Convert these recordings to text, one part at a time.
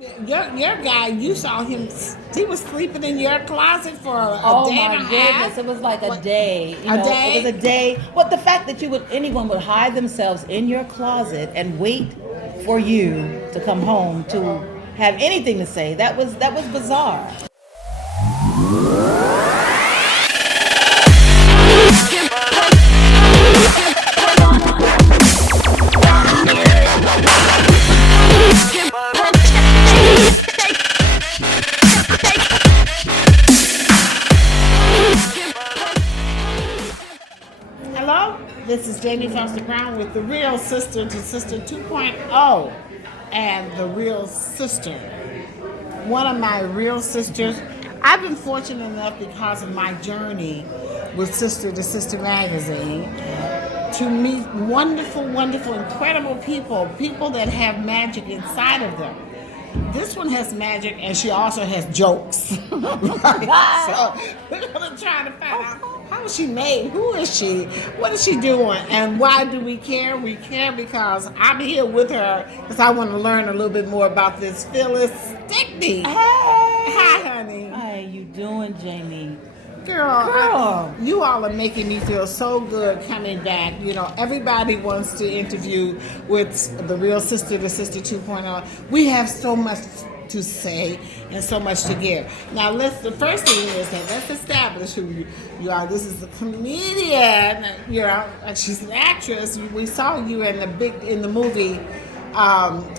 Your guy, you saw him. He was sleeping in your closet for a Oh day my and a goodness! half. It was like a What, day. a day? It was a day. Well, the fact that anyone would hide themselves in your closet and wait for you to come home to have anything to say, that was bizarre. Hello, this is Jamie Foster Brown with the Real Sister to Sister 2.0 and the Real Sister. One of my real sisters. I've been fortunate enough because of my journey with Sister to Sister magazine to meet wonderful, wonderful, incredible people that have magic inside of them. This one has magic and she also has jokes. Right? So we're going to try to find out how was she made? Who is she? What is she doing? And why do we care? We care because I'm here with her because I want to learn a little bit more about this Phyllis Stickney. Hey, Hi, honey. how you doing, Jamie? Girl. You all are making me feel so good coming back. Everybody wants to interview with the Real Sister, the Sister 2.0. We have so much to say and so much to give. Now, the first thing is that let's establish who you are. This is a comedian. She's an actress. We saw you in the movie.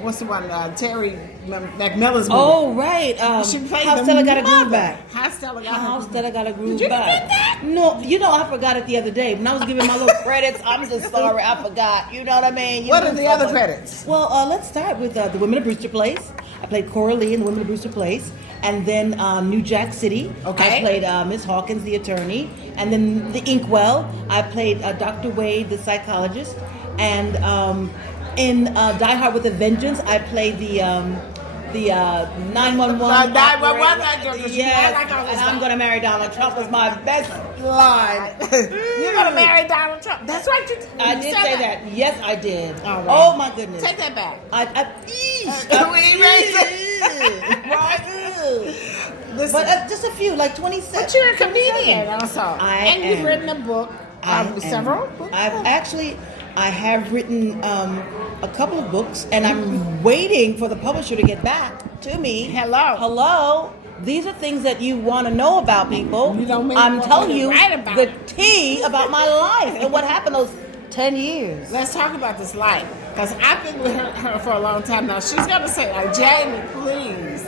What's the one? Terry McMillan's movie. Oh, right. She played How the Stella Got a mother. Groove Back. How Stella Got a Groove Did you Back. forget that? No, I forgot it the other day. When I was giving my little credits, I'm just sorry, I forgot. You know what I mean? What are the other credits? Well, let's start with The Women of Brewster Place. I played Cora Lee in The Women of Brewster Place. And then New Jack City. Okay. I played Miss Hawkins, the attorney. And then The Inkwell, I played Dr. Wade, the psychologist. And in Die Hard with a Vengeance, I played the 911. 911. Yes, and I'm gonna marry Donald Trump was my best line. You're gonna marry Donald Trump. That's right. I did say that. Yes, I did. All right. Oh my goodness. Take that back. But just a few, like 26. But you're a comedian also. You've written a book. Several books. I have written a couple of books, and I'm waiting for the publisher to get back to me. Hello. These are things that you want to know about, people. I'm telling you the tea about my life and what happened those 10 years. Let's talk about this life, because I've been with her for a long time now. She's gonna say, Jamie, please.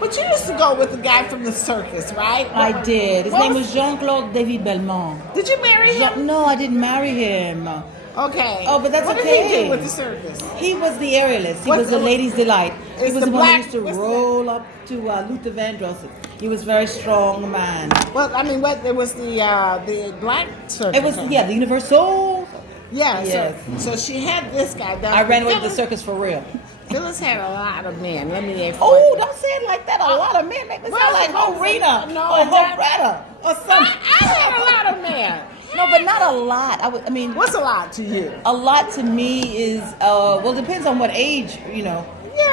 But you used to go with the guy from the circus, right? I did. His name was Jean-Claude David Belmont. Did you marry him? No, I didn't marry him. Okay. Oh, but that's what okay. What did he do with the circus? He was the aerialist. He was the ladies' delight. He was the one who used to roll up to Luther Vandross. He was a very strong man. Well, I mean, it was the black circus? It was, the Universal. Yeah, yes. So she had this guy. I ran with the circus for real. Phyllis had a lot of men. Let me explain. Oh, don't say it like that. A lot of men make me sound like Horena or Horetta or something. I had a lot of men. No, but not a lot. I mean, what's a lot to you? A lot to me is it depends on what age, Yeah,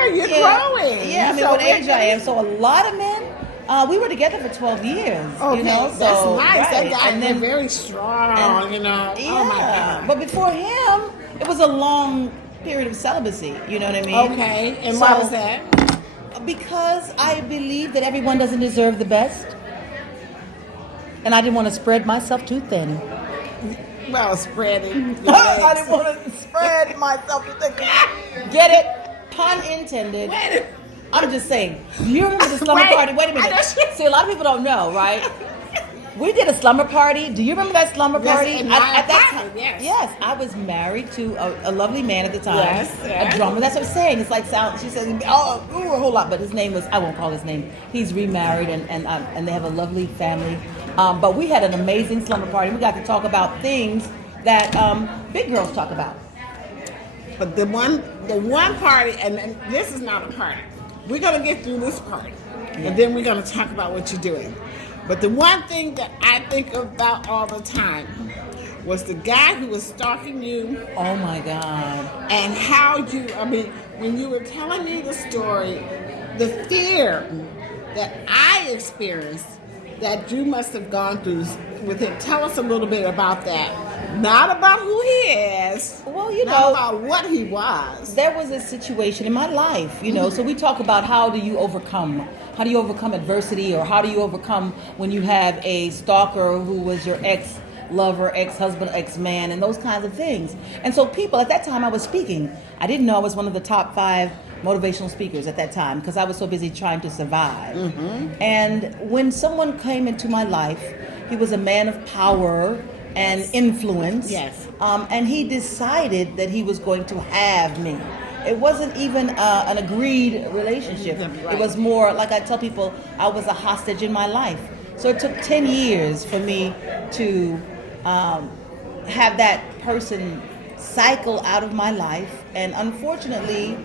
you're growing. Yeah, I mean, what age I am. So a lot of men. We were together for 12 years. Okay, that's nice. Right. That guy, and then very strong. Yeah. Oh my God. But before him, it was a long period of celibacy. You know what I mean? Okay, and why was that? Because I believe that everyone doesn't deserve the best. And I didn't want to spread myself too thin. Well, spreading. I didn't want to spread myself too thin. Get it? Pun intended. I'm just saying. Do you remember the slumber party? Wait a minute. See, a lot of people don't know, right? We did a slumber party. Do you remember that slumber party? Yes, at that time, yes. I was married to a lovely man at the time. Yes. A drummer. That's what I'm saying. It's like sound. She says, a whole lot. But his name was, I won't call his name. He's remarried and they have a lovely family. But we had an amazing slumber party. We got to talk about things that big girls talk about. But the one party, and this is not a party. We're gonna get through this party, and then we're gonna talk about what you're doing. But the one thing that I think about all the time was the guy who was stalking you. Oh my God! And how when you were telling me the story, the fear that I experienced that you must have gone through with him. Tell us a little bit about that. Not about who he is. Well, not about what he was. There was a situation in my life, so we talk about how do you overcome adversity, or how do you overcome when you have a stalker who was your ex-lover, ex-husband, ex-man, and those kinds of things. And so people, at that time I was speaking. I didn't know I was one of the top 5 motivational speakers at that time because I was so busy trying to survive. Mm-hmm. And when someone came into my life, he was a man of power and influence. Yes. And he decided that he was going to have me. It wasn't even an agreed relationship. Right. It was more, like I tell people, I was a hostage in my life. So it took 10 years for me to have that person cycle out of my life. And unfortunately,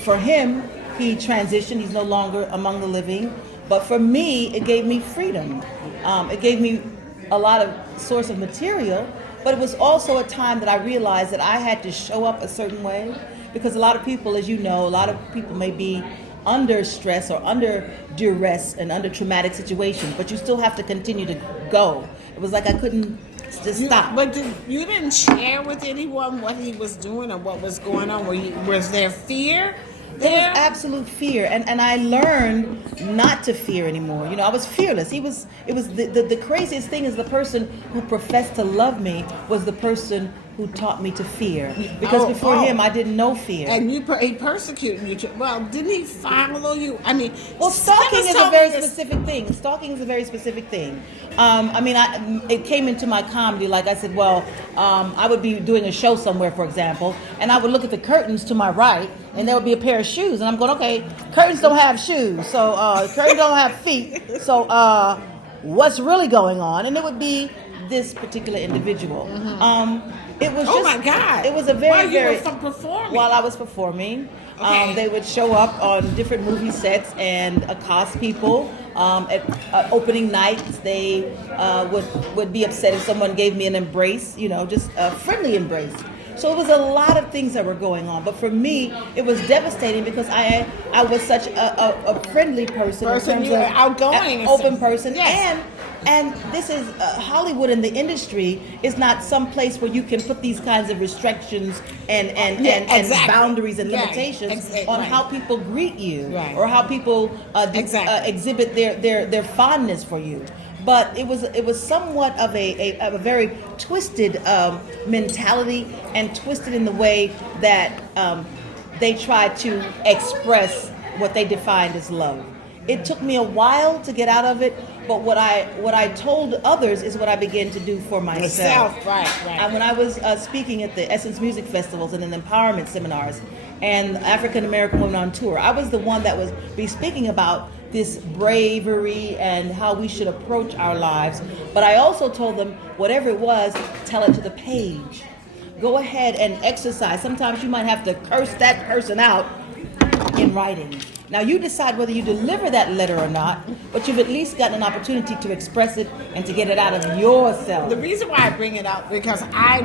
for him, he transitioned. He's no longer among the living. But for me, it gave me freedom. It gave me a lot of source of material. But it was also a time that I realized that I had to show up a certain way. Because a lot of people, as you know, a lot of people may be under stress or under duress and under traumatic situations. But you still have to continue to go. It was like I couldn't just stop. But you didn't share with anyone what he was doing or what was going on? Was there fear? There was absolute fear, and I learned not to fear anymore. I was fearless. It was the craziest thing is the person who professed to love me was the person who taught me to fear. Because before him, I didn't know fear. And he persecuted you. Well, didn't he follow you? I mean, stalking is a very specific thing. Stalking is a very specific thing. It came into my comedy. Like I said, I would be doing a show somewhere, for example, and I would look at the curtains to my right, and there would be a pair of shoes, and I'm going, okay, curtains don't have shoes, so curtains don't have feet, so what's really going on? And it would be this particular individual. Mm-hmm. It was my God! It was a very, very. Performing. While I was performing, okay. They would show up on different movie sets and accost people. At opening nights, they would be upset if someone gave me an embrace. Just a friendly embrace. So it was a lot of things that were going on. But for me, it was devastating because I was such a friendly person. You were outgoing, an open person, yes. And this is Hollywood, and the industry is not some place where you can put these kinds of restrictions and exactly. boundaries and limitations on right. how people greet you, right. or how people exhibit their fondness for you. But it was somewhat of a very twisted mentality, and twisted in the way that they tried to express what they defined as love. It took me a while to get out of it, but what I told others is what I began to do for myself. Right. And when I was speaking at the Essence Music Festivals and in empowerment seminars and African American Women on Tour, I was the one that was speaking about this bravery and how we should approach our lives. But I also told them, whatever it was, tell it to the page. Go ahead and exercise. Sometimes you might have to curse that person out in writing. Now you decide whether you deliver that letter or not, but you've at least gotten an opportunity to express it and to get it out of yourself. The reason why I bring it up, because I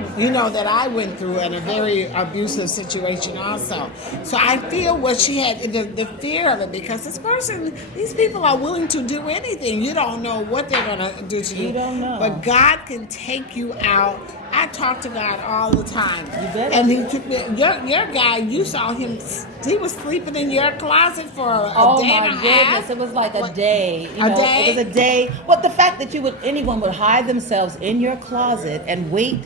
went through in a very abusive situation also. So I feel what she had, the fear of it, because these people are willing to do anything. You don't know what they're going to do to you. You don't know. But God can take you out. I talk to God all the time. You better. And he took me, your guy, you saw him, he was sleeping in your closet for a day and a half. Oh my goodness, it was like a day. Day? It was a day. Well, the fact that anyone would hide themselves in your closet and wait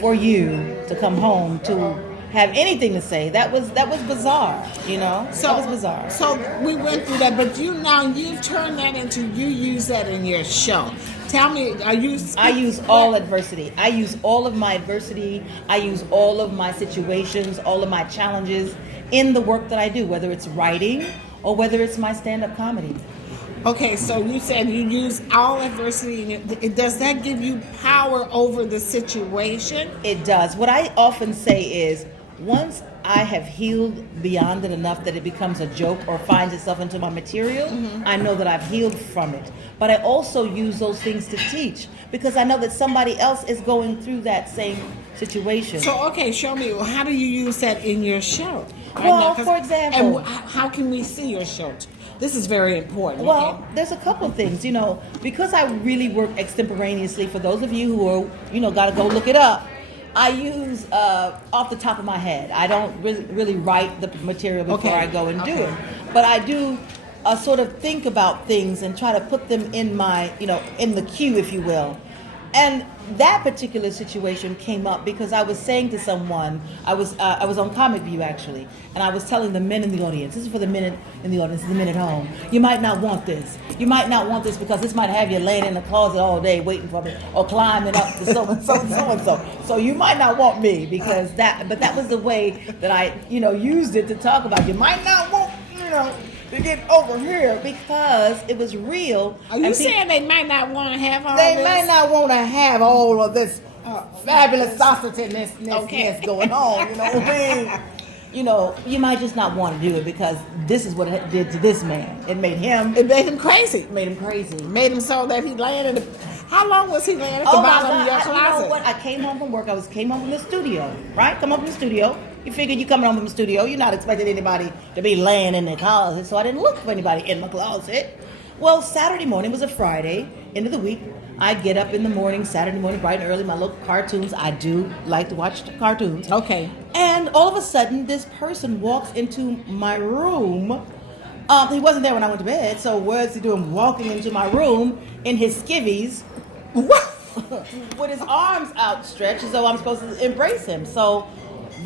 for you to come home to have anything to say, that was bizarre, So that was bizarre. So we went through that, but you've turned that into, you use that in your show. Tell me, I use all adversity. I use all of my adversity. I use all of my situations, all of my challenges in the work that I do, whether it's writing or whether it's my stand-up comedy. Okay, so you said you use all adversity. Does that give you power over the situation? It does. What I often say is, once I have healed beyond it enough that it becomes a joke or finds itself into my material, mm-hmm. I know that I've healed from it. But I also use those things to teach, because I know that somebody else is going through that same situation. So, okay, show me, how do you use that in your show? Well, for example, and how can we see your shirt? This is very important. Well, okay? there's a couple of things, because I really work extemporaneously. For those of you who are, got to go look it up. I use off the top of my head. I don't really write the material before I go and do it, but I do sort of think about things and try to put them in my, in the queue, if you will. And that particular situation came up because I was saying to someone, I was on Comic View actually, and I was telling the men in the audience, this is for the men in the audience, the men at home, you might not want this. You might not want this because this might have you laying in the closet all day waiting for me, or climbing up to so and so. So you might not want me because but that was the way that I, used it to talk about. You might not want, to get over here because it was real. Are you saying they might not want to have all this? They might not want to have all of this fabulous sausageness going on. You know what I mean? You might just not want to do it because this is what it did to this man. It made him crazy. Made him crazy. Made him so that he landed. How long was he laying at the bottom of your closet? You know what? I came home from work. Came home from the studio, right? Come home from the studio. You figured you coming home from the studio. You're not expecting anybody to be laying in the closet, so I didn't look for anybody in my closet. Well, Saturday morning was a Friday, end of the week. I get up in the morning, Saturday morning, bright and early, my little cartoons. I do like to watch cartoons. Okay. And all of a sudden, this person walks into my room. He wasn't there when I went to bed, so what is he doing walking into my room in his skivvies with his arms outstretched as though I'm supposed to embrace him? So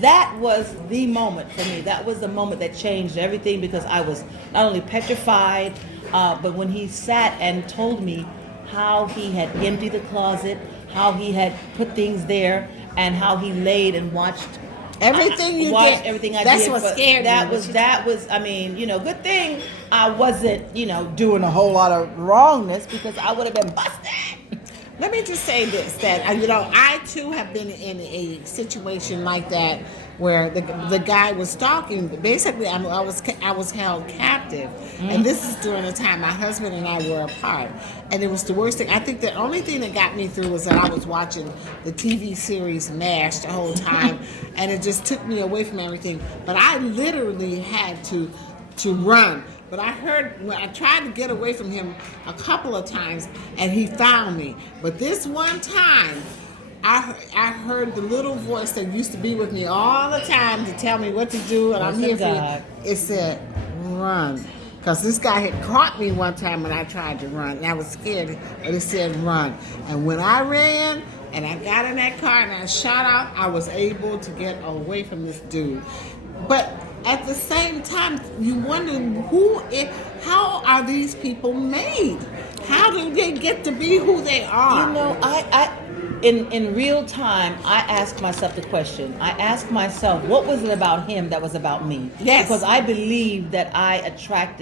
that was the moment for me. That was the moment that changed everything because I was not only petrified, but when he sat and told me how he had emptied the closet, how he had put things there, and how he laid and watched everything you watched did. Everything I That's did. That's what scared me. That was. I mean, good thing I wasn't, doing a whole lot of wrongness because I would have been busted. Let me just say this, that, I too have been in a situation like that where the guy was stalking. Basically, I was held captive. Mm-hmm. And this is during the time my husband and I were apart. And it was the worst thing. I think the only thing that got me through was that I was watching the TV series MASH the whole time. And it just took me away from everything. But I literally had to run. But I heard, when I tried to get away from him a couple of times, and he found me. But this one time, I heard the little voice that used to be with me all the time to tell me what to do, and I'm here for you. It said, run. Because this guy had caught me one time when I tried to run, and I was scared, but it said run. And when I ran, and I got in that car, and I shot out, I was able to get away from this dude. But at the same time, you wonder how are these people made? How do they get to be who they are? In real time, I ask myself the question. I ask myself, what was it about him that was about me? Yes. Because I believe that I attract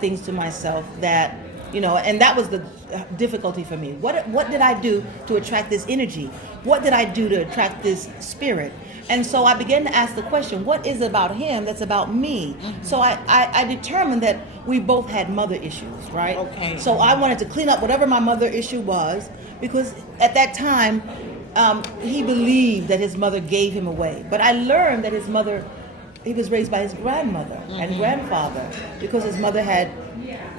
things to myself that, and that was the difficulty for me. What did I do to attract this energy? What did I do to attract this spirit? And so I began to ask the question, what is it about him that's about me? Mm-hmm. So I determined that we both had mother issues, right? Okay. So I wanted to clean up whatever my mother issue was, because at that time, he believed that his mother gave him away. But I learned that he was raised by his grandmother mm-hmm. and grandfather, because his mother had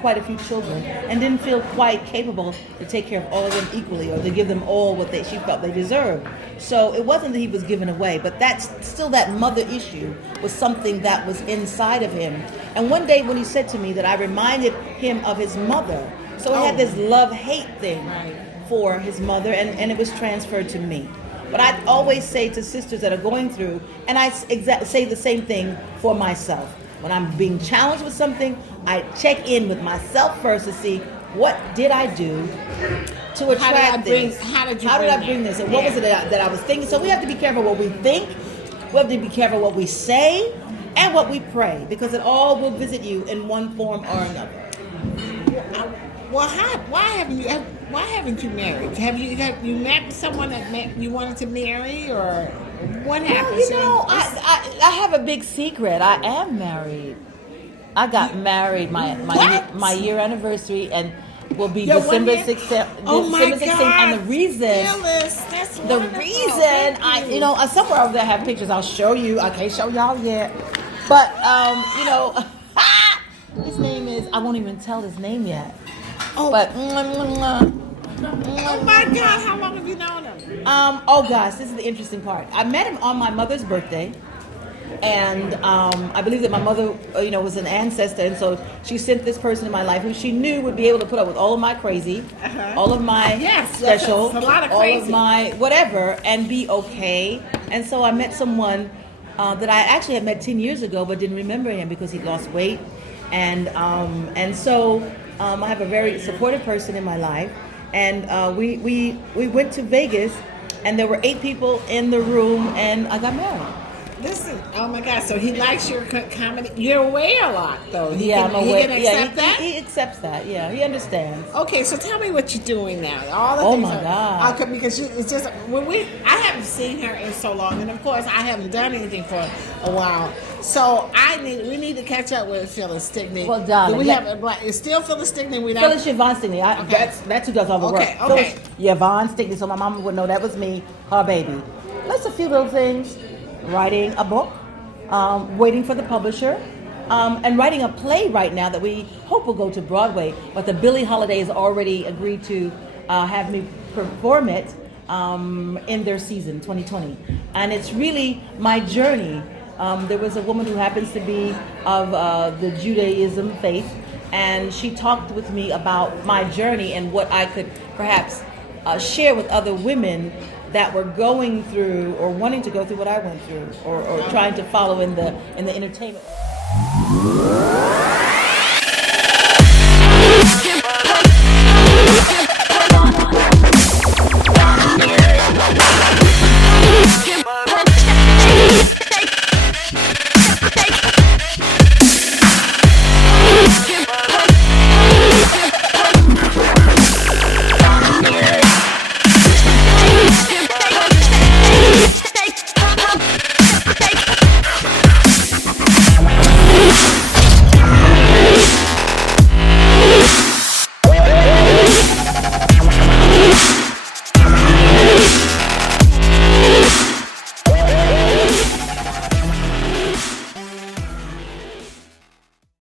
quite a few children and didn't feel quite capable to take care of all of them equally or to give them all what she felt they deserved. So it wasn't that he was given away, but that mother issue was something that was inside of him. And one day when he said to me that I reminded him of his mother, so he had this love-hate thing for his mother, and it was transferred to me. But I always say to sisters that are going through, and I say the same thing for myself. When I'm being challenged with something, I check in with myself first to see what did I do to attract this. How did I bring this? And what was it that I was thinking? So we have to be careful what we think. We have to be careful what we say and what we pray, because it all will visit you in one form or another. Well, why haven't you married? Have you met someone that you wanted to marry, or what happened? Well, I have a big secret. I am married. I got married my year anniversary, and will be Your December 1 year? 16th. Oh my December 16th, and the reason. Phyllis, that's The wonderful. reason Thank you. somewhere over there I have pictures. I'll show you. I can't show y'all yet, but his name is. I won't even tell his name yet. Oh. But Oh my God, how long have you known him? oh gosh, this is the interesting part. I met him on my mother's birthday, and I believe that my mother, was an ancestor, and so she sent this person in my life who she knew would be able to put up with all of my crazy, all of my special, that's a lot of all crazy. of my whatever, and be okay. And so I met someone that I actually had met 10 years ago, but didn't remember him because he'd lost weight, and so I have a very supportive person in my life. And we went to Vegas, and there were 8 people in the room, and I got married. Listen, oh my God, so he likes your comedy. You're away a lot, though. He I'm aware. can accept that? He accepts that. Yeah, he understands. Okay, so tell me what you're doing now. All the Oh things my God! Because it's just I haven't seen her in so long, and of course I haven't done anything for a while. So we need to catch up with Phyllis Stickney. Well, darling, Do we have it's still Phyllis Stickney. Phyllis Yvonne Stickney. That's who does all the work. Okay. Phyllis Yvonne Stickney. So my mama would know that was me, her baby. That's a few little things. Writing a book, waiting for the publisher, and writing a play right now that we hope will go to Broadway. But the Billie Holiday has already agreed to have me perform it in their season 2020, and it's really my journey. There was a woman who happens to be of the Judaism faith, and she talked with me about my journey and what I could perhaps share with other women that were going through or wanting to go through what I went through, or trying to follow in the entertainment.